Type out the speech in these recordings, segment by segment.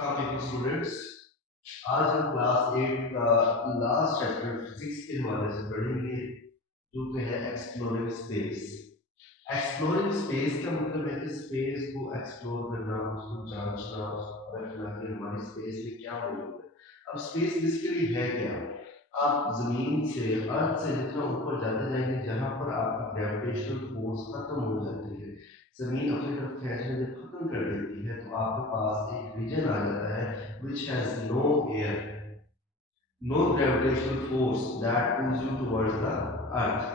अस्सलाम वालेकुम स्टूडेंट्स। आज हम क्लास 8 का लास्ट चैप्टर फिजिक्स के हवाले से पढ़ेंगे जो कि है एक्सप्लोरिंग स्पेस। एक्सप्लोरिंग स्पेस का मतलब है कि स्पेस को एक्सप्लोर करना, उसको जांचना, उसको परखना कि हमारी स्पेस में क्या मौजूद है। अब स्पेस बेसिकली है क्या? आप जमीन से, अर्थ से जितना ऊपर जाते जाएंगे, जहां पर आपकी ग्रेविटेशनल फोर्स खत्म हो जाती है, जमीन अपनी तरफ खींचना जब खत्म कर देती है, तो आपके पास एक रीजन आ जाता है which has no air, no gravitational force that pulls you towards the earth।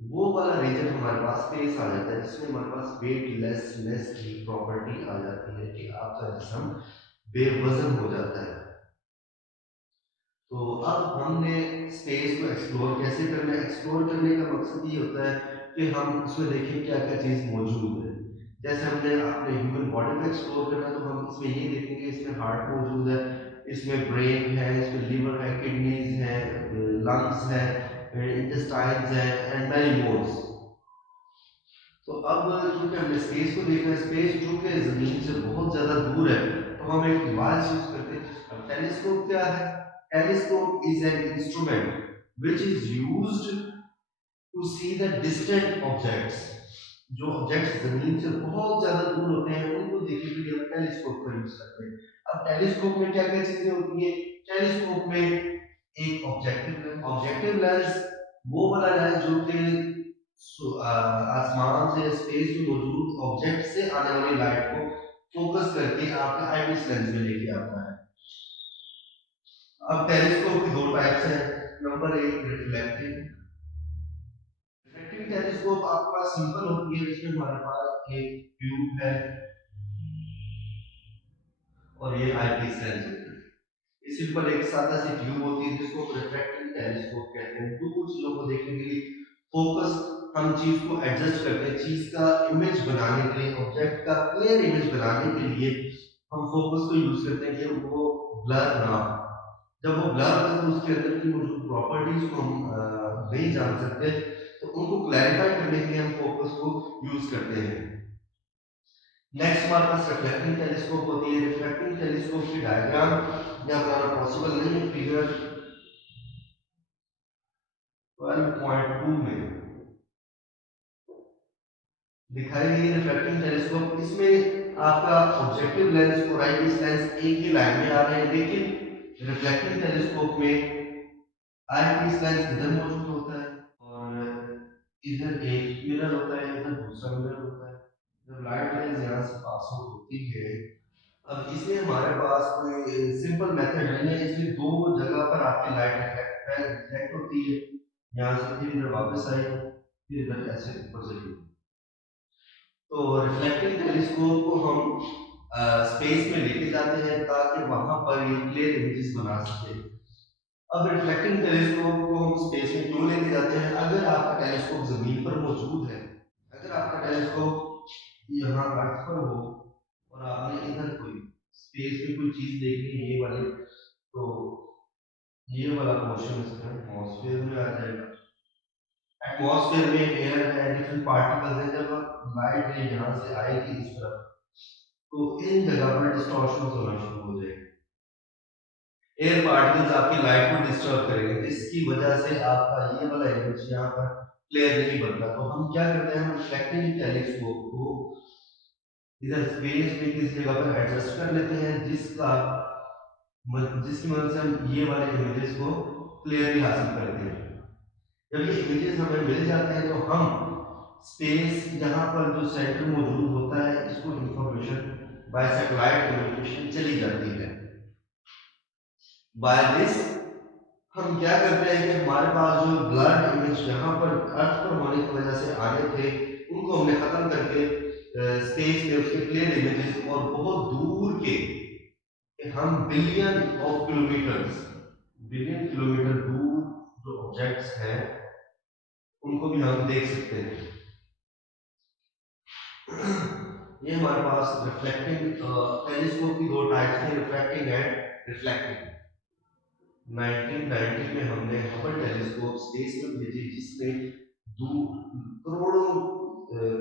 वो वाला रीजन हमारे पास स्पेस आ जाता है, जिसमें हमारे पास वेटलेसनेस की प्रॉपर्टी आ जाती है कि आपका जिस्म बेवजन हो जाता है। तो अब हमने स्पेस को एक्सप्लोर कैसे करना है। एक्सप्लोर करने का मकसद ये होता है कि हम इसमें देखें क्या क्या चीज मौजूद है। जैसे हमने अपने ह्यूमन बॉडी को एक्सप्लोर करना है, तो हम इसमें ये देखेंगे इसमें हार्ट मौजूद है, इसमें ब्रेन है, इसमें लिवर है, किडनीज है, लंग्स है, इंटेस्टाइन्स है एंड मैनी मोर्स। तो अब क्योंकि हमने स्पेस को देखना है, स्पेस जो कि जमीन से बहुत ज्यादा दूर है, तो हम एक डिवाइस यूज करते हैं। अब टेलीस्कोप क्या है? Telescope is an instrument which is used to see the distant objects। जो ऑब्जेक्ट्स जमीन से बहुत ज्यादा दूर होते हैं, उनको देखने के लिए हम टेलीस्कोप का यूज करते हैं। अब टेलीस्कोप में क्या क्या चीजें होती है? टेलीस्कोप में एक ऑब्जेक्टिव लेंस, वो वाला लेंस जो कि आसमान से, स्पेस में मौजूद ऑब्जेक्ट से आने वाली लाइट को फोकस करके आपके आईपीस लेंस में लेके आता है। अब टेलीस्कोप की दो टाइप्स हैं। नंबर एक, रिफ्लेक्टिव। रिफ्लेक्टिव टेलीस्कोप आपके पास सिंपल होती है, जिसमें हमारे पास एक ट्यूब है और ये आईपीस लेंस होती है। ये सिंपल एक सादा सी ट्यूब होती है जिसको रिफ्रैक्टिव टेलीस्कोप कहते हैं। दूर चीजों को देखने के लिए फोकस, हम चीज को एडजस्ट करते हैं, चीज का इमेज बनाने के लिए, ऑब्जेक्ट का क्लियर इमेज बनाने के लिए हम फोकस को यूज करते हैं कि वो ब्लर ना हो। जब वो ब्लर होता है तो उसके अंदर की मौजूद प्रॉपर्टीज को हम नहीं जान सकते, तो उनको क्लैरिफाई करने के लिए हम फोकस को यूज करते हैं। नेक्स्ट हमारे पास रिफ्लेक्टिंग टेलीस्कोप होती है। रिफ्लेक्टिंग टेलीस्कोप की डायग्राम यहाँ बनाना पॉसिबल नहीं है। फिगर 12.2 में दिखाई गई रिफ्लेक्टिंग टेलीस्कोप। इसमें आपका ऑब्जेक्टिव लेंस और आईपीस लेंस एक ही लाइन में आ रहे हैं, लेकिन रिफ्लेक्टिंग टेलीस्कोप में आईपीस लेंस इधर मौजूद होता है और इधर एक मिरर होता है, इधर दूसरा मिरर होता है। जब लाइट रेज यहाँ से पास आउट होती है, अब इसमें हमारे पास कोई सिंपल मेथड नहीं है, इसमें दो जगह पर आपकी लाइट रिफ्लेक्ट होती है। यहाँ से फिर इधर वापस आई, फिर इधर ऐसे ऊपर चली। तो रिफ्लेक्टिंग टेलीस्कोप को हम स्पेस में लेके जाते हैं ताकि वहां पर ये क्लियर इमेजेस बना सके। अब रिफ्लेक्टिंग टेलीस्कोप को हम स्पेस में क्यों लेके जाते हैं? अगर आपका टेलीस्कोप जमीन पर मौजूद है, अगर आपका टेलीस्कोप यहाँ अर्थ पर हो और आपने इधर कोई स्पेस में कोई चीज देखनी है, ये वाली, तो ये वाला पोर्शन इसका एटमॉस्फेयर में आ जाएगा। एटमॉस्फेयर में एयर है, डिफरेंट पार्टिकल्स हैं। जब लाइट रे यहाँ से आएगी इस तरफ, तो इन जगह पर डिस्टॉर्शन होना शुरू हो जाएगी। एयर पार्टिकल्स आपकी लाइट को डिस्टर्ब करेंगे, जिसकी वजह से आपका ये वाला इमेज यहाँ पर क्लियर नहीं बनता। तो हम क्या करते हैं, हम रिफ्लेक्टिंग टेलीस्कोप को इधर स्पेस में किस जगह पर एडजस्ट कर लेते हैं, जिसकी मदद से हम ये वाले इमेजेस को क्लियरली हासिल करते हैं। जब ये इमेजेस हमें मिल जाते हैं, तो हम स्पेस यहाँ पर जो सेंटर मौजूद होता है, इसको इंफॉर्मेशन बाय सैटेलाइट कम्युनिकेशन चली जाती है। बाय दिस हम क्या करते हैं कि हमारे पास जो ब्लड इमेज यहाँ पर अर्थ पर होने की वजह से आने थे, उनको हमने खत्म करके स्पेस में उसके क्लियर इमेजेस और बहुत दूर के, हम बिलियन किलोमीटर दूर जो ऑब्जेक्ट्स हैं उनको भी हम देख सकते हैं। ये हमारे पास रिफ्लेक्टिंग टेलीस्कोप की दो टाइप्स थे, रिफ्रैक्टिंग एंड रिफ्लेक्टिंग। 1990 में हमने हबल टेलीस्कोप स्पेस में भेजी, जिसने दूर करोड़ों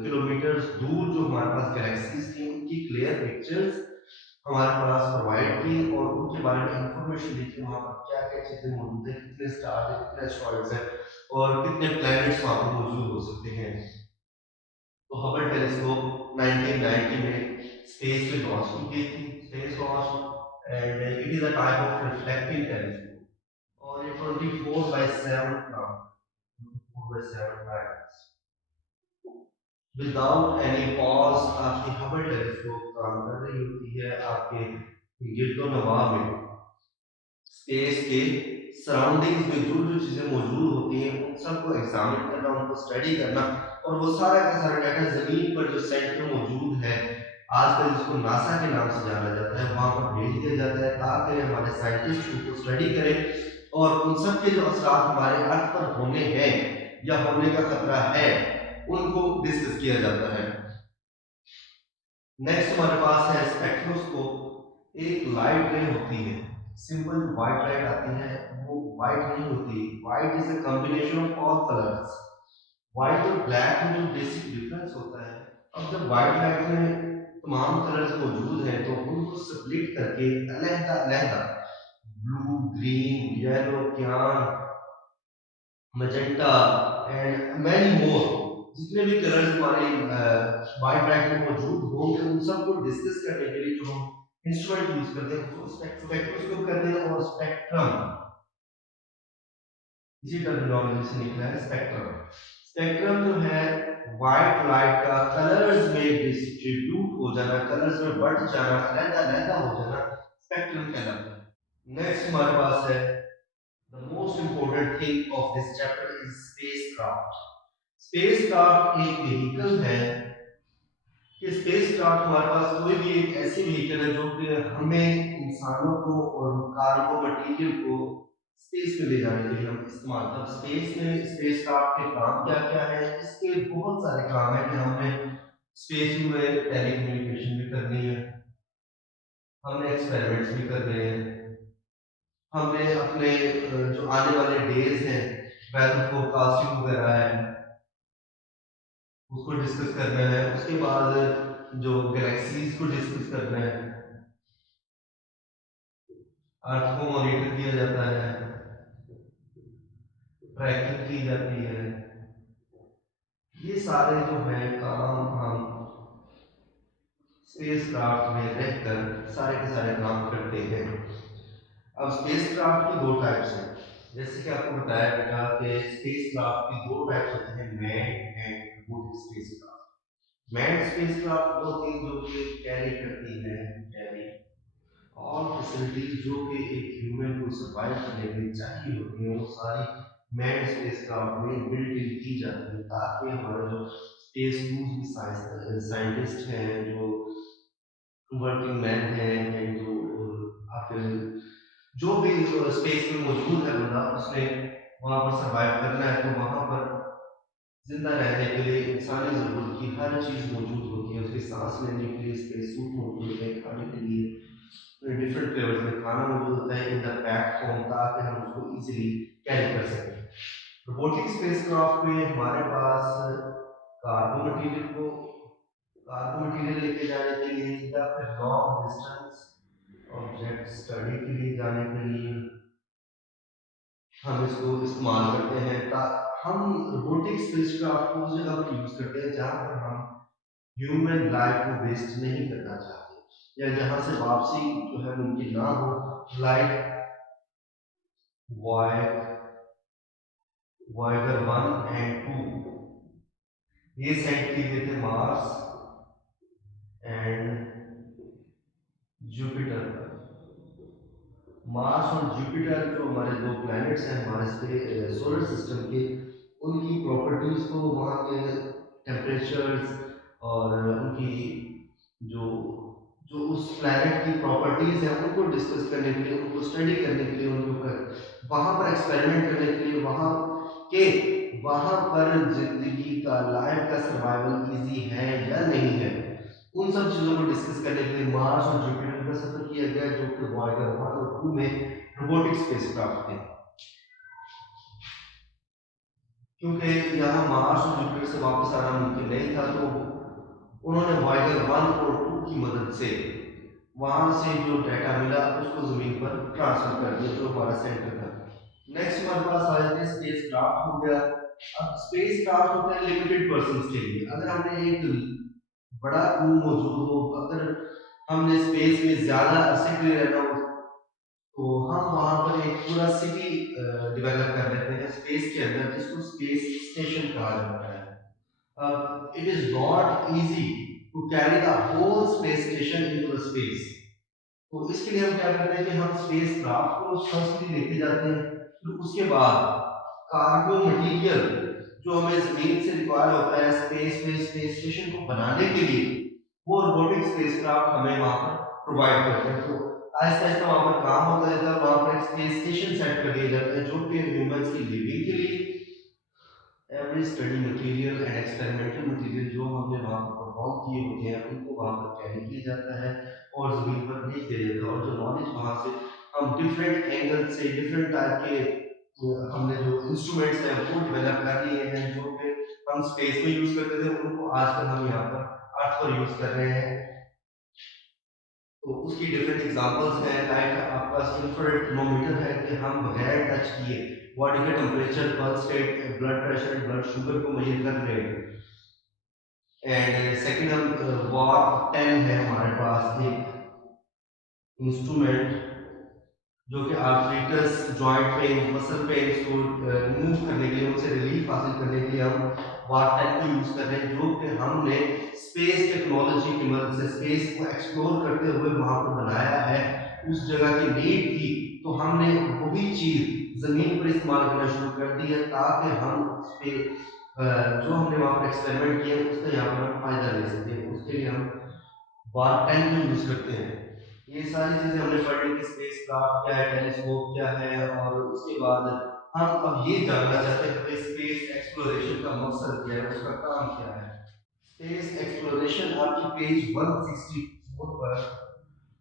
किलोमीटर दूर जो हमारे पास गैलेक्सीज थी उनकी क्लियर पिक्चर्स हमारे पास प्रोवाइड की और उनके बारे में इंफॉर्मेशन दी कि वहाँ पर क्या-क्या चीज़ें मौजूद हैं, कितने स्टार्स हैं, कितने एस्टेरॉइड्स हैं और कितने प्लैनेट्स वहाँ पर मौजूद हो सकते हैं। तो हबल टेलीस्कोप 1990 में स्पेस में लॉन्च की गई थी, space launch and it is a type of reflecting telescope और ये 24/7 काम 24/7 टाइम्स विदाउट एनी पॉज आपकी हबल टेलीस्कोप काम कर रही होती है आपके गिरदो-नवाह में स्पेस के सराउंडिंग्स में जो जो चीज़ें मौजूद होती हैं उन सबको एग्जामिन करना उनको स्टडी करना और वो सारा का सारा डाटा ज़मीन पर जो सेंटर मौजूद है आजकल जिसको नासा के नाम से जाना जाता है वहाँ पर भेज दिया जाता है ताकि हमारे साइंटिस्ट उनको स्टडी करें और उन सब के जो असरात हमारे अर्थ पर होने हैं या होने का खतरा है उनको डिस्कस किया जाता है। नेक्स्ट हमारे पास है स्पेक्ट्रोस्कोप। एक लाइट रे होती है, सिंपल जो व्हाइट लाइट आती है वो व्हाइट नहीं होती। White is a combination of all colours. White और ब्लैक में जो बेसिक डिफरेंस होता है, अब जब व्हाइट लाइट में तमाम कलर्स मौजूद हैं तो उनको स्प्लिट करके अलग अलग blue, green, yellow, can, magenta and many मोर जितने भी कलर्स हमारे वाइट लाइट में मौजूद होंगे उन सबको डिस्कस करने के लिए जो हम इंस्ट्रूमेंट यूज करते हैं उसको स्पेक्ट्रोस्कोप कहते हैं और स्पेक्ट्रम इसी टर्मिनोलॉजी से निकला है स्पेक्ट्रम। स्पेक्ट्रम जो है व्हाइट लाइट का कलर्स में डिस्ट्रीब्यूट हो जाना, कलर्स में बढ़ जाना, अलग-अलग हो जाना स्पेक्ट्रम कहलाता है। नेक्स्ट हमारे पास है the most important thing of this chapter is spacecraft। Spacecraft एक व्हीकल है कि स्पेसक्राफ्ट हमारे पास कोई भी एक ऐसी व्हीकल है जो कि हमें इंसानों को और कार्गो मटेरियल को स्पेस में ले जाने के लिए हम इस्तेमाल तब स्पेस में स्पेसक्राफ्ट के काम क्या क्या है इसके बहुत सारे काम है कि हमने स्पेस में टेलीकम्युनिकेशन भी करनी है, हमने एक्सपेरिमेंट्स भी करने हैं, हमने अपने जो आने वाले डेज हैं वेदर फोरकास्टिंग वगैरह है उसको डिस्कस करना है। उसके बाद जो गैलेक्सीज को डिस्कस करना है, अर्थ को मॉनिटर किया जाता है, ट्रैकिंग की जाती है। ये सारे जो है काम हम स्पेसक्राफ्ट में रहकर सारे के सारे काम करते हैं। अब स्पेसक्राफ्ट की दो टाइप्स हैं, जैसे कि आपको बताया बेटा कि स्पेसक्राफ्ट की दो टाइप्स होते हैं, manned and robotic spacecraft. Manned spacecraft वो होती है जो कि कैरी करती है, कैरी ऑल फैसिलिटीज जो कि एक ह्यूमन को सर्वाइव करने के लिए चाहिए होती हैं वो सारी मैन्ड स्पेसक्राफ्ट में बिल्ट इन की जाती है ताकि हमारे जो स्पेस क्रूज में साइंटिस्ट हैं, जो वर्किंग मैन हैं एंड जो आपके जो भी स्पेस में मौजूद है बंदा उसने वहां पर सर्वाइव करना है तो वहां पर जिंदा रहने के लिए इंसानी जरूरत की हर चीज मौजूद होती है। उसके सांस लेने के लिए स्पेस सूट मौजूद होते हैं, खाने के लिए डिफरेंट फ्लेवर्स में खाना मौजूद होता है इन द पैक फॉर्म ताकि हम उसको इजीली कैरी कर सकें। रोबोटिक स्पेसक्राफ्ट में हमारे पास कार्गो मटेरियल को कार्गो मटेरियल लेके जाने के लिए या फिर लॉन्ग डिस्टेंस ऑब्जेक्ट स्टडी के लिए जाने के लिए हम इसको इस्तेमाल करते हैं। हम रोबोटिक स्पेसक्राफ्ट को उस जगह पर यूज करते हैं जहां पर हम ह्यूमन लाइफ को वेस्ट नहीं करना चाहते या जहां से वापसी जो है मुमकिन ना हो, लाइक वॉयगर 1 एंड 2 ये सेंड किए गए थे मार्स एंड जुपिटर पर। मार्स और जुपिटर जो हमारे दो प्लैनेट्स हैं हमारे सोलर सिस्टम के, उनकी प्रॉपर्टीज को वहाँ के टेम्परेचर्स और उनकी जो जो उस प्लैनेट की प्रॉपर्टीज हैं उनको डिस्कस करने के लिए, उनको स्टडी करने के लिए, उनके ऊपर वहाँ पर एक्सपेरिमेंट करने के लिए के वहाँ पर जिंदगी का लाइफ का सर्वाइवल इजी है या नहीं है उन सब चीजों को डिस्कस करने के लिए मार्स और जुपिटर का सफर किया गया जो कि वॉयगर 1 और 2 में रोबोटिक स्पेसक्राफ्ट थे। क्योंकि यहाँ मार्स और जुपिटर से वापस आना मुमकिन नहीं था तो उन्होंने वॉयगर 1 और 2 की मदद से वहां से जो डाटा मिला उसको जमीन पर ट्रांसफर कर दिया जो हमारा सेंटर था। नेक्स्ट हमारे पास आ जाते हैं स्पेस क्राफ्ट हो गया। अब स्पेस क्राफ्ट होते हैं लिमिटेड पर्सन के लिए। अगर हमने एक बड़ा क्रू मौजूद हो, अगर हमने स्पेस में ज्यादा अरसे के लिए रहना हो, तो हम वहां पर एक पूरा सिटी डेवलप कर लेते हैं स्पेस के अंदर, जिसको स्पेस स्टेशन कहा जाता है। It is not easy to carry the whole space station into the space. तो इसके लिए हम क्या करते हैं कि हम स्पेस क्राफ्ट को फर्स्टली लेके जाते हैं, फिर उसके बाद कार्गो मटेरियल जो हमें जमीन से रिक्वायर होता है स्पेस में स्पेस स्टेशन को बनाने के लिए, वो रोबोटिक स्पेसक्राफ्ट हमें वहां पर प्रोवाइड करते हैं। तो आहिस्ता आहिस्ता वहां पर काम होता जाता है, वहां पर एक स्पेस स्टेशन सेट कर दिया जाता है जो कि ह्यूमंस की लिविंग के लिए every study material and experimental material जो हमने वहां पर परफॉर्म किए होते हैं उनको वहां पर कैरी किया जाता है और जमीन पर भेज दिया जाता है। और जो नॉलेज वहां से हम डिफरेंट एंगल से डिफरेंट टाइप के हमने जो इंस्ट्रूमेंट्स हैं वो डेवलप कर लिए हैं जो कि हम स्पेस में यूज करते थे, उनको आजकल हम यहाँ पर अर्थ पर यूज कर रहे हैं। तो उसकी डिफरेंट एग्जांपल्स हैं, लाइक आपका इंफ्रारेड थर्मोमीटर है कि हम बगैर टच किए बॉडी का temperature, pulse rate, blood pressure, blood sugar को मेजर कर रहे हैं। एंड सेकंड हम वार्प 10 है हमारे पास एक इंस्ट्रूमेंट जो कि arthritis, joint pain, muscle pain को रिमूव करने के लिए, उनसे रिलीफ हासिल करने के लिए हम वार्प 10 को यूज कर रहे हैं, जो कि हमने स्पेस टेक्नोलॉजी की मदद से स्पेस को एक्सप्लोर करते हुए वहां पर बनाया है। उस जगह की नीड थी तो हमने वही चीज जमीन पर इस्तेमाल करना शुरू कर दी है ताकि हम जो हमने वहां पर एक्सपेरिमेंट किया उसका यहाँ पर हम फायदा ले सके। उसके लिए हम वार्प 10 को यूज करते हैं। ये सारी चीजें हमने पढ़ ली कि स्पेस क्राफ्ट क्या है, टेलीस्कोप क्या है, और उसके बाद हम अब ये जानना चाहते हैं कि स्पेस एक्सप्लोरेशन का मकसद क्या है, उसका काम क्या है। स्पेस एक्सप्लोरेशन आपकी पेज 164 पर,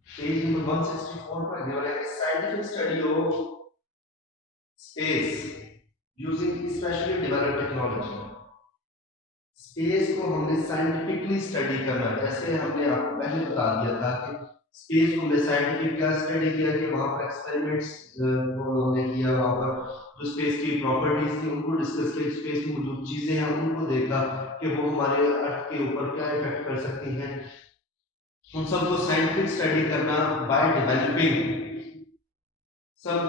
पेज नंबर 164 पर दिया है कि scientific study of space using specially developed technology. Space को हमने साइंटिफिकली स्टडी करना, जैसे हमने आपको पहले बता दिया था कि स्पेस को हमने साइंटिफिक क्या स्टडी किया कि वहां पर एक्सपेरिमेंट्स को हमने किया, वहां पर जो स्पेस की प्रॉपर्टीज थी उनको डिस्कस किया, स्पेस में जो चीजें हैं उनको देखा कि वो हमारे अर्थ के ऊपर क्या इफेक्ट कर सकती हैं। उन सबको साइंटिफिक स्टडी करना बाय डेवलपिंग सब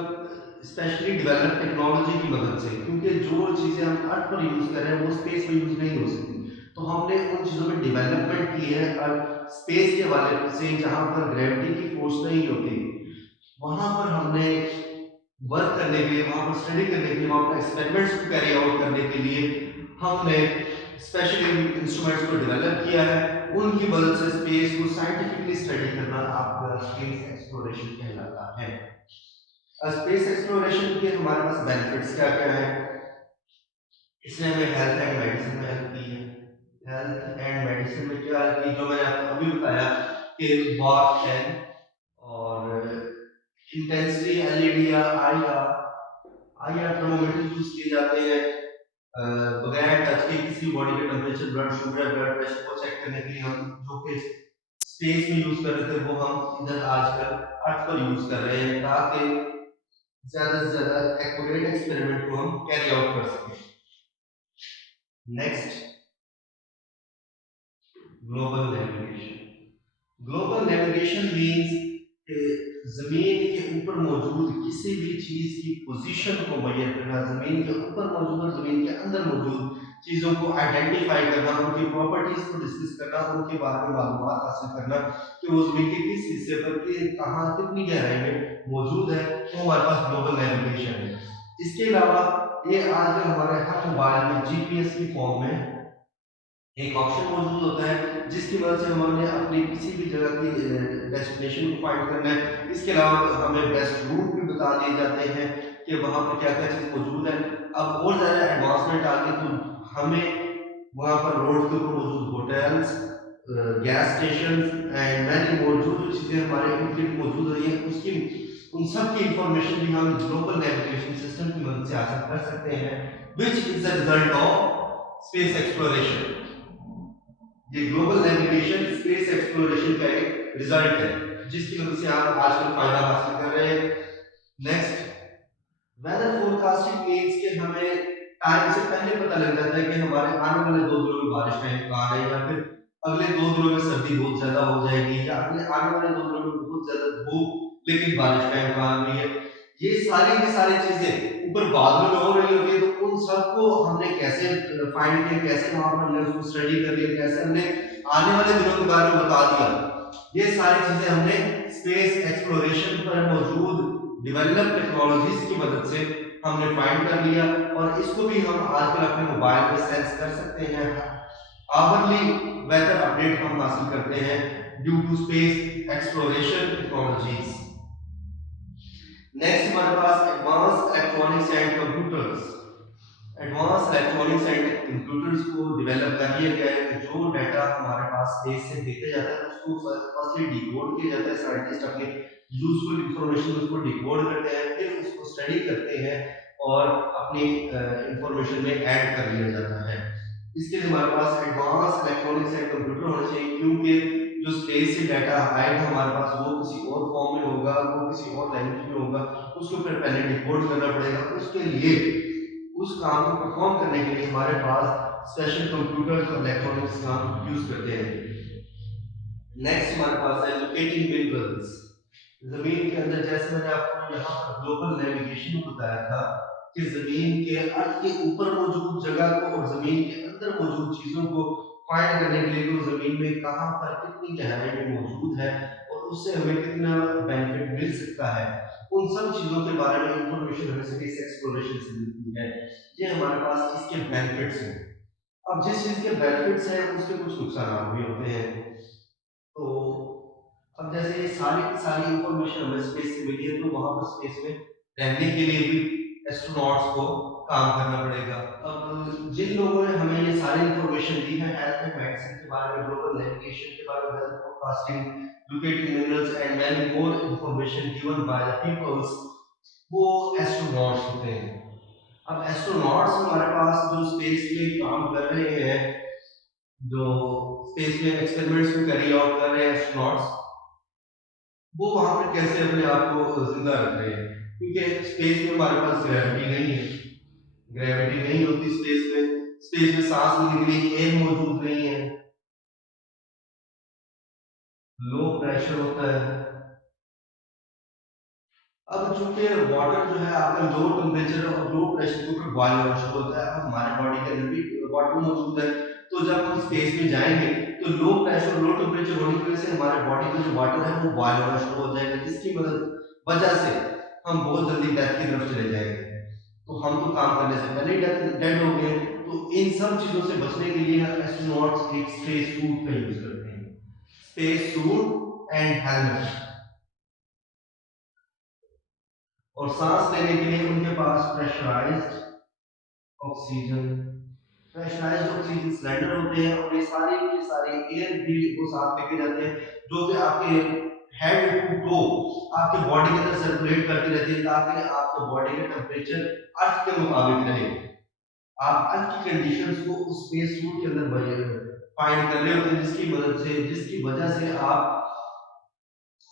स्पेशली डेवलप टेक्नोलॉजी की मदद से, क्योंकि जो चीजें हम अर्थ पर यूज कर रहे हैं वो स्पेस में यूज नहीं हो सकती। तो हमने उन चीजों में डेवलपमेंट की है और स्पेस के वाले से जहां पर ग्रेविटी की फोर्स नहीं होती वहां पर हमने वर्क करने के लिए, वहां पर स्टडी करने के लिए, वहां पर एक्सपेरिमेंट्स को कैरी आउट करने के लिए हमने स्पेशली इंस्ट्रूमेंट्स को डेवलप किया है। उनकी मदद से स्पेस को साइंटिफिकली स्टडी करना आपका स्पेस एक्सप्लोरेशन कहलाता है। स्पेस एक्सप्लोरेशन के हमारे पास बेनिफिट्स क्या क्या है। इसने हमें हेल्थ एंड मेडिसिन में हेल्प की है। हेल्थ एंड मेडिसिन में क्या हेल्प की, जो मैंने आपको अभी बताया कि वार्प 10 और इंटेंसिटी एलईडी या आईआर थर्मोमीटर यूज किए जाते हैं बगैर टच के किसी बॉडी के temperature, blood sugar, blood pressure को चेक करने के लिए, हम जो कि स्पेस में यूज कर रहे थे वो हम इधर आजकल अर्थ पर यूज कर रहे हैं ताकि ज्यादा से ज्यादा एक्यूरेट एक्सपेरिमेंट को हम कैरी आउट कर सकें। Next, global navigation. Global navigation means जमीन के ऊपर मौजूद किसी भी चीज की पोजीशन को मुहैया करना, जमीन के ऊपर मौजूद और जमीन के अंदर मौजूद चीजों को आइडेंटिफाई करना, उनकी प्रॉपर्टीज को डिस्कस करना, उनके बारे में मालूमात हासिल करना कि वो जमीन के किस हिस्से पर कहाँ कितनी गहराई में मौजूद है, तो हमारे पास ग्लोबल नेविगेशन है। इसके अलावा ये आजकल हमारे हर मोबाइल में जीपीएस की फॉर्म में एक ऑप्शन मौजूद होता है जिसकी मदद से हमने अपनी किसी भी जगह की डेस्टिनेशन को फाइंड करना है। इसके अलावा हमें बेस्ट रूट भी बता दिए जाते हैं कि वहां पर क्या क्या चीज मौजूद है। अब और ज्यादा एडवांसमेंट आ गई तो हमें वहां पर रोड के ऊपर मौजूद hotels, gas station and many मोर जो जो चीजें हमारे इनफिट मौजूद रही है उसकी उन सब की इंफॉर्मेशन भी हम ग्लोबल नेविगेशन सिस्टम की मदद से हासिल कर सकते हैं, which is the result of space exploration. ये ग्लोबल नेविगेशन स्पेस एक्सप्लोरेशन का एक रिजल्ट है। जिसकी वजह से आप आजकल फायदा हासिल कर रहे हैं। नेक्स्ट, वेदर फोरकास्टिंग मींस कि हमें टाइम से पहले पता लग जाता है कि हमारे आने वाले 2 दिनों में बारिश का इम्कान है, या फिर अगले 2 दिनों में सर्दी बहुत ज्यादा हो जाएगी, या अगले आने वाले 2 दिनों में बहुत ज्यादा धूप लेकिन बारिश का इम्कान भी है। ये सारी की सारी चीजें ऊपर बादलों में हो रही होती है, तो उन सबको हमने कैसे फाइंड किया, कैसे वहां पर हमने उसको स्टडी कर लिया, कैसे हमने आने वाले दिनों के बारे में बता दिया। ये सारी चीजें हमने स्पेस एक्सप्लोरेशन पर मौजूद डेवलप टेक्नोलॉजीज की मदद से हमने फाइंड कर लिया, और इसको भी हम आजकल अपने मोबाइल में सेंस कर सकते हैं। आवरली वेदर अपडेट हम हासिल करते हैं due to space exploration technologies. Next हमारे पास advance electronics and computers. Advance electronics and computers को डेवलप कर लिया गया है कि जो डाटा हमारे पास स्पेस से भेजा जाता है उसको फर्स्टली डिकोड किया जाता है। साइंटिस्ट अपने यूजफुल इंफॉर्मेशन उसको डिकोड करते हैं, फिर उसको स्टडी करते हैं और अपनी इंफॉर्मेशन में ऐड कर लिया जाता है। इसके लिए हमारे पास एडवांस इलेक्ट्रॉनिक्स एंड कंप्यूटर होने चाहिए, क्योंकि जो स्पेस से डाटा आएगा हमारे पास वो किसी और फॉर्म में होगा, वो किसी और लैंग्वेज में होगा, उसको फिर पहले डिकोड करना पड़ेगा। उसके लिए उस काम को परफॉर्म करने के लिए हमारे पास स्पेशल कंप्यूटर और इलेक्ट्रॉनिक्स का हम यूज करते हैं। नेक्स्ट हमारे पास है लोकेटिंग मिनरल्स। जमीन के अंदर, जैसे मैंने आपको यहाँ पर ग्लोबल नेविगेशन बताया था कि जमीन के अर्थ के ऊपर मौजूद जगह को और जमीन के अंदर मौजूद चीजों को फाइंड करने के लिए कि वो जमीन में कहां पर कितनी गहराई में मौजूद है और उससे हमें कितना बेनिफिट मिल सकता है, उन सब चीजों के बारे में इंफॉर्मेशन हमें स्पेस एक्सप्लोरेशन से मिलती है। ये हमारे पास इसके बेनिफिट्स हैं। अब जिस चीज के बेनिफिट्स हैं उसके कुछ नुकसान भी होते हैं। तो अब जैसे ये सारी की सारी इंफॉर्मेशन हमें स्पेस से मिली है, तो वहां पर स्पेस में रहने के लिए भी एस्ट्रोनॉट्स को काम करना पड़ेगा। अब जिन लोगों ने हमें ये सारी इंफॉर्मेशन दी है, हेल्थ एंड मेडिसिन के बारे में, ग्लोबल नेविगेशन के बारे में, weather forecasting, locating minerals and many more information given by the peoples, वो एस्ट्रोनॉट्स होते हैं। अब एस्ट्रोनॉट्स हमारे पास जो स्पेस में काम कर रहे हैं, जो स्पेस में एक्सपेरिमेंट्स को कैरी आउट कर रहे हैं एस्ट्रोनॉट्स, वो वहां पर कैसे अपने आप को जिंदा रख रहे हैं, क्योंकि स्पेस में हमारे पास ग्रेविटी नहीं है। ग्रेविटी नहीं होती स्पेस में, स्पेस में सांस लेने के लिए एयर मौजूद नहीं है, लो प्रेशर होता है। अब चूंकि वाटर जो है आपका लो टेम्परेचर और लो प्रेशर के ऊपर बॉयल होना शुरू होता है, अब हमारे बॉडी के अंदर भी वाटर मौजूद है, तो जब हम स्पेस में जाएंगे तो लो प्रेशर लो टेम्परेचर होने की वजह से हमारे बॉडी का जो वाटर है वो बॉयल होना शुरू हो जाएगा, जिसकी वजह से हम बहुत जल्दी डेथ की तरफ चले जाएंगे। तो हम तो काम करने से पहले ही डेड हो गए। तो इन सब चीजों से बचने के लिए एस्ट्रोनॉट्स एक स्पेस सूट का यूज करते हैं, स्पेस सूट एंड हेलमेट। और सांस लेने के लिए उनके पास pressurised oxygen, pressurised oxygen cylinder होते हैं, और ये सारी की सारी एयर भी वो साथ लेके जाते हैं, जो कि आपके हेड टू टो आपके बॉडी के अंदर सर्कुलेट करती रहती है, ताकि आपके बॉडी का टेम्परेचर अर्थ के मुताबिक रहे। आप अर्थ की कंडीशंस को उस स्पेस सूट के अंदर फाइंड कर रहे होते हैं, जिसकी वजह से आप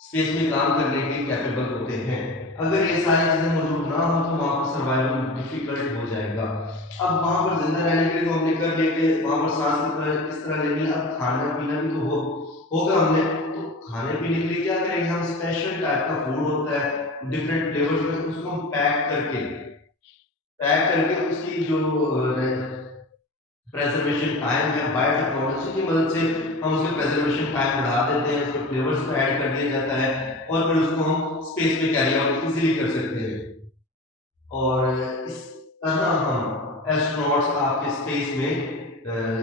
स्पेस में काम करने के कैपेबल होते हैं। अगर ये सारी चीजें मौजूद ना हो तो वहां पर सर्वाइवल डिफिकल्ट हो जाएगा। अब वहां पर जिंदा रहने के लिए तो हमने कर लिए थे, वहां पर सांस किस तरह लेनी है, अब खाना पीना भी तो होगा हमने, तो खाने पीने के लिए क्या करेंगे, हम स्पेशल टाइप का फूड होता है डिफरेंट फ्लेवर्स में, उसको हम पैक करके उसकी जो प्रेजर्वेशन टाइम है बायोटेक्नोलॉजी की मदद से हम उसके प्रेजर्वेशन टाइम बढ़ा देते हैं, उसके फ्लेवर्स को ऐड कर दिया जाता है, और फिर उसको हम स्पेस में कैरी आउट इजीली कर सकते हैं। और इस तरह हम एस्ट्रोनॉट्स आपके स्पेस में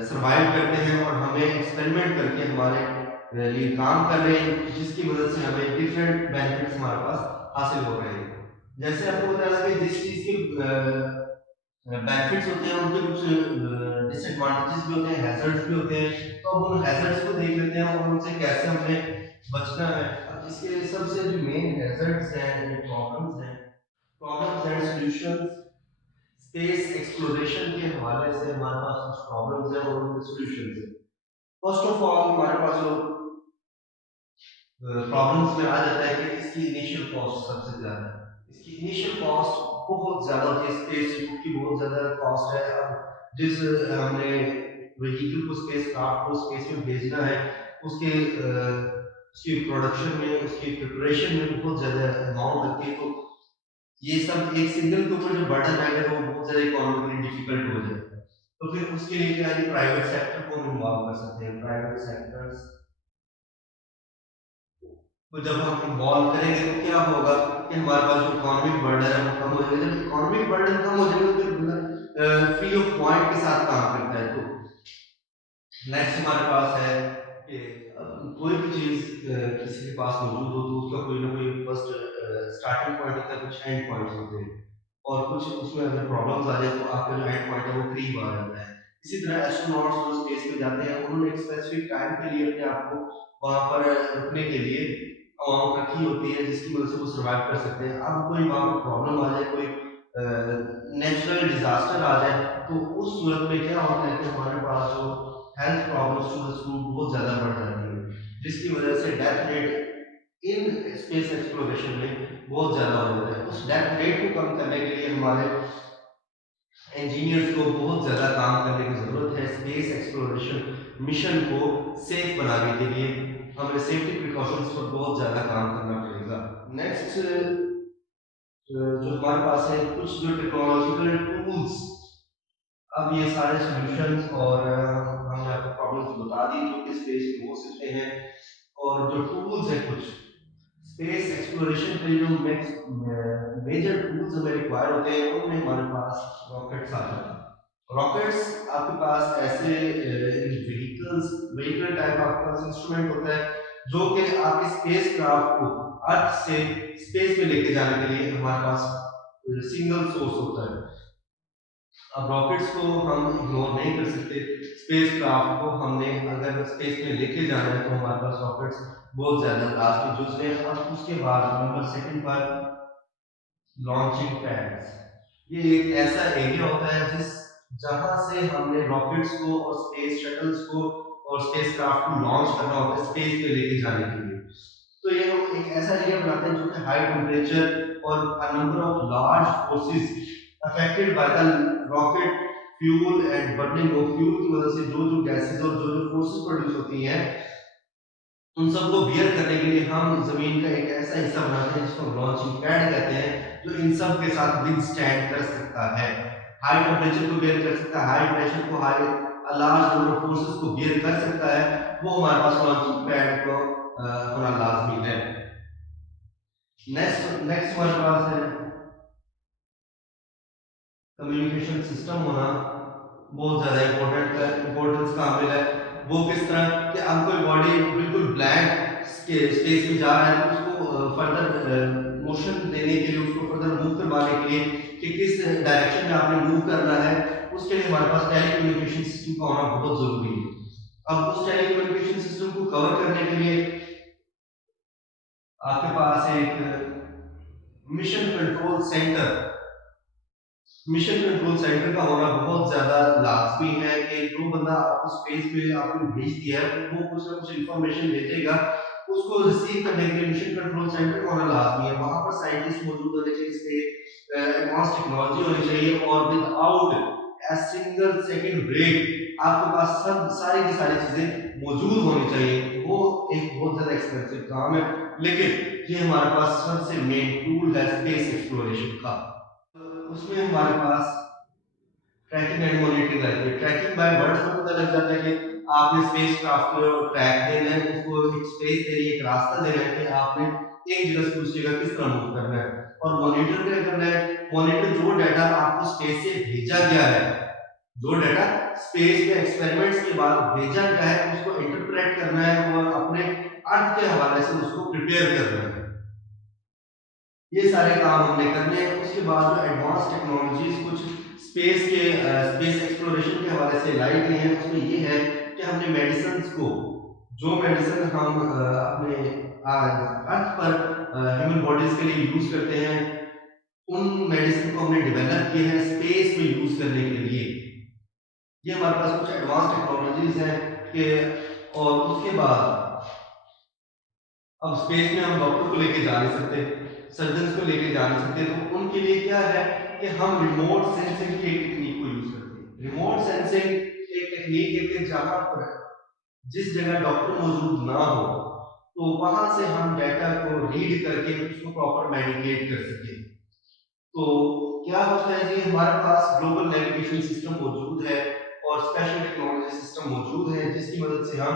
सरवाइव करते हैं, और हमें एक्सपेरिमेंट करके हमारे लिए काम कर रहे हैं, जिसकी मदद से हमें डिफरेंट बेनिफिट्स हमारे पास हासिल हो रहे हैं। जैसे आपको बताया था कि जिस चीज के बेनिफिट्स होते हैं उनके कुछ डिसएडवांटेजेस भी होते हैं, हैजर्ड्स भी होते हैं, तो अब उन हैजर्ड्स को देख लेते हैं और उनसे कैसे हमें बचना है। अब इसके सबसे जो मेन हैजर्ड्स हैं, जो प्रॉब्लम्स हैं, problems and solutions, space exploration के हवाले से हमारे पास कुछ प्रॉब्लम्स हैं और उनके सॉल्यूशंस हैं। फर्स्ट ऑफ ऑल हमारे पास जो प्रॉब्लम्स में आ जाता है कि इसकी इनिशियल कॉस्ट सबसे ज़्यादा है। इसकी इनिशियल कॉस्ट बहुत ज़्यादा होती है, स्पेस की बहुत ज़्यादा कॉस्ट है। अब जिस हमने व्हीकल को स्पेस क्राफ्ट को स्पेस में भेजना है, उसके उसकी प्रोडक्शन में, उसकी प्रिपरेशन में बहुत ज़्यादा अमाउंट लगती है। तो ये सब एक सिंगल के ऊपर जो बर्डन आएगा तो वो बहुत ज़्यादा इकोनॉमिकली डिफिकल्ट हो जाएगा। तो फिर उसके लिए क्या है, प्राइवेट सेक्टर को हम इन्वॉल्व कर सकते हैं। प्राइवेट सेक्टर्स तो जब हम इन्वॉल्व करेंगे तो क्या होगा कि हमारे पास जो इकोनॉमिक बर्डन है वो कम हो जाएगा। जब इकोनॉमिक बर्डन कम हो जाएगा तो फिर बंदा फ्री ऑफ पॉइंट के साथ काम करता है। तो नेक्स्ट हमारे पास है कि कोई भी चीज किसी के पास मौजूद हो तो उसका कोई ना कोई फर्स्ट स्टार्टिंग पॉइंट होता है, कुछ एंड पॉइंट्स होते हैं, और कुछ उसमें अगर प्रॉब्लम्स आ जाए तो आपका जो एंड पॉइंट है वो करीब आ जाता है। इसी तरह एस्ट्रोनॉट्स जो स्पेस में जाते हैं उन्होंने एक स्पेसिफिक टाइम के लिए अपने आप को वहां पर रुकने के लिए अमाउंट रखी होती है जिसकी वजह से वो सर्वाइव कर सकते हैं। अब कोई वहां पर प्रॉब्लम आ जाए, कोई नेचुरल डिजास्टर आ जाए, तो उस सूरत में क्या होता है कि हमारे पास जो health problems to the school बहुत ज्यादा बढ़ जाती है, जिसकी वजह से death rate in space exploration में बहुत ज्यादा हो जाता है। उस डेथ रेट को कम करने के लिए हमारे इंजीनियर्स को बहुत ज्यादा काम करने की जरूरत है। स्पेस एक्सप्लोरेशन मिशन को सेफ बनाने के लिए हमें सेफ्टी प्रिकॉशंस पर बहुत ज्यादा काम करना पड़ेगा। नेक्स्ट जो हमारे पास है कुछ जो टेक्नोलॉजिकल टूल्स, अब ये सारे सॉल्यूशंस और हमने आपको प्रॉब्लम्स बता दी जो कि स्पेस में हो सकते हैं, और जो टूल्स है कुछ स्पेस एक्सप्लोरेशन के लिए जो मेजर टूल्स हमें रिक्वायर होते हैं उनमें हमारे पास रॉकेट्स आ जाते हैं। रॉकेट्स आपके पास ऐसे व्हीकल्स व्हीकल टाइप आपके पास इंस्ट्रूमेंट होता है जो कि आपके स्पेस क्राफ्ट को अर्थ से स्पेस में लेके जाने के लिए हमारे पास सिंगल सोर्स होता है। अब रॉकेट्स को हम इग्नोर नहीं कर सकते। स्पेस क्राफ्ट को हमने अगर स्पेस में लेके जाना है तो हमारे पास रॉकेट्स बहुत ज्यादा लास्ट में यूज में। अब उसके बाद नंबर सेकंड पर लॉन्चिंग पैड्स, ये एक ऐसा एरिया होता है जिस जहां से हमने रॉकेट्स को और स्पेस शटल्स को और स्पेस क्राफ्ट को लॉन्च करना होता है स्पेस पे लेके जाने के लिए। तो ये हम एक ऐसा एरिया बनाते हैं जो कि हाई टेम्परेचर और a number of large forces affected by the rocket fuel and burning of fuel की वजह से जो जो गैसेस और जो जो फोर्सेस प्रोड्यूस होती हैं उन सबको बियर करने के लिए हम जमीन का एक ऐसा हिस्सा बनाते हैं जिसको लॉन्चिंग पैड कहते हैं, जो इन सब के साथ विद स्टैंड कर सकता है, हाई टेम्परेचर को बियर कर सकता है, हाई प्रेशर को, high large number of forces को बियर कर सकता है। वो हमारे पास लॉन्चिंग पैड को होना लाजमी है। नेक्स्ट नेक्स्ट हमारे पास है कम्युनिकेशन सिस्टम होना बहुत ज़्यादा इम्पोर्टेंस का हामिल है। वो किस तरह कि अब कोई बॉडी बिल्कुल ब्लैंक स्पेस में जा रहा है तो उसको फर्दर मोशन देने के लिए, उसको फर्दर मूव करवाने के लिए कि किस डायरेक्शन में आपने मूव करना है, उसके लिए हमारे पास टेलीकम्युनिकेशन सिस्टम का होना बहुत ज़रूरी है। अब उस टेलीकम्युनिकेशन सिस्टम को कवर करने के लिए आपके पास एक mission control centre, mission control centre का होना बहुत ज्यादा लाजमी है कि जो बंदा आपको स्पेस पे आपने भेज दिया है वो कुछ ना कुछ इंफॉर्मेशन भेजेगा, उसको रिसीव करने के लिए मिशन कंट्रोल सेंटर का होना लाजमी है। वहां पर साइंटिस्ट मौजूद होने चाहिए, इसके एडवांस टेक्नोलॉजी होनी चाहिए, और without a single second break आपके पास सब सारी की सारी चीजें मौजूद होनी चाहिए। वो एक बहुत ज्यादा एक्सपेंसिव काम है, लेकिन ये हमारे पास सबसे मेन टूल है स्पेस एक्सप्लोरेशन का। उसमें हमारे पास ट्रैकिंग एंड मॉनिटरिंग रहती है। ट्रैकिंग बाय बर्ड्स में पता लग जाता है कि आपने स्पेस क्राफ्ट को ट्रैक देना है, उसको एक स्पेस देनी है, एक रास्ता देना है कि आपने एक जगह से दूसरी जगह किस तरह मूव करना है। और मॉनिटर क्या करना है, मॉनिटर जो डाटा आपको स्पेस से भेजा गया है, जो डाटा स्पेस में एक्सपेरिमेंट्स के बाद भेजा गया है उसको इंटरप्रेट करना है और अपने अर्थ के हवाले से उसको प्रिपेयर करना है। ये सारे काम हमने करने हैं। उसके बाद जो एडवांस टेक्नोलॉजीज कुछ स्पेस एक्सप्लोरेशन के हवाले से लाई गई हैं, उसमें ये है कि हमने मेडिसिन को, जो मेडिसिन हम अपने अर्थ पर ह्यूमन बॉडीज के लिए यूज करते हैं, उन मेडिसिन को हमने डेवलप किए हैं स्पेस में यूज करने के लिए। ये हमारे पास कुछ एडवांस टेक्नोलॉजीज हैं कि, और उसके बाद अब स्पेस में हम डॉक्टर को लेके जा नहीं सकते, सर्जन्स को लेके जा नहीं सकते, तो उनके लिए क्या है कि हम रिमोट सेंसिंग की एक टेक्निक को यूज करते हैं। रिमोट सेंसिंग एक टेक्निक है कि जहां पर जिस जगह डॉक्टर मौजूद ना हो, तो वहां से हम डाटा को रीड करके उसको प्रॉपर मैनिपुलेट कर सके। तो क्या होता है जी, हमारे पास ग्लोबल नेविगेशन सिस्टम मौजूद है और स्पेशल टेक्नोलॉजी सिस्टम मौजूद है, जिसकी मदद से हम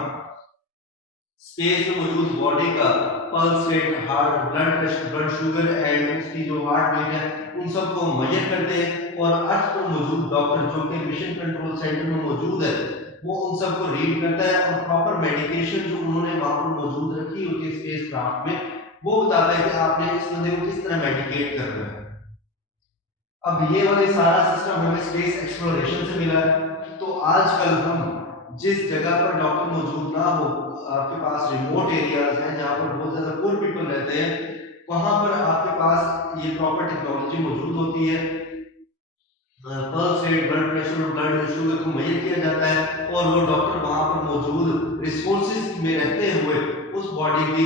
स्पेस में मौजूद बॉडी का pulse rate, heart blood pressure, blood sugar and उसकी जो हार्ट बीट है, उन सबको मेजर करते हैं और अर्थ पर मौजूद डॉक्टर जो कि मिशन कंट्रोल सेंटर में मौजूद है, वो उन सबको रीड करता है और प्रॉपर मेडिकेशन जो उन्होंने वहां पर मौजूद रखी होती है स्पेस क्राफ्ट में, वो बताता है कि आपने इस बंदे को किस तरह मेडिकेट करना है। अब ये वाले सारा सिस्टम हमें स्पेस एक्सप्लोरेशन से मिला है। तो आजकल हम जिस जगह पर डॉक्टर मौजूद ना हो, आपके पास रिमोट एरियाज हैं जहाँ पर बहुत ज्यादा पुअर पीपल रहते हैं, वहां पर आपके पास ये प्रॉपर टेक्नोलॉजी मौजूद होती है। पल्स रेट, ब्लड प्रेशर और ब्लड शुगर को मेजर किया जाता है और वो डॉक्टर वहां पर मौजूद रिसोर्सेज में रहते हुए उस बॉडी की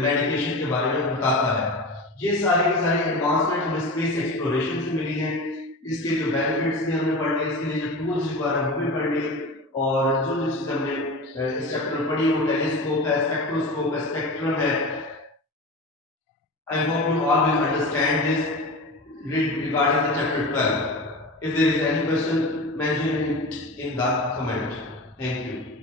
मेडिकेशन के बारे में बताता है। ये सारी की सारी एडवांसमेंट हमें स्पेस एक्सप्लोरेशन से मिली है। इसके जो बेनिफिट्स थे हमने पढ़ लिए, इसके लिए जो टूल्स रिक्वायर है वो भी पढ़ लिए, और जो जो चीज़ हमने इस चैप्टर में पढ़ी वो टेलीस्कोप है, स्पेक्ट्रोस्कोप है, स्पेक्ट्रम है। I hope you all will understand this regarding the chapter 12. If there is any question, mention it in the comment. Thank you.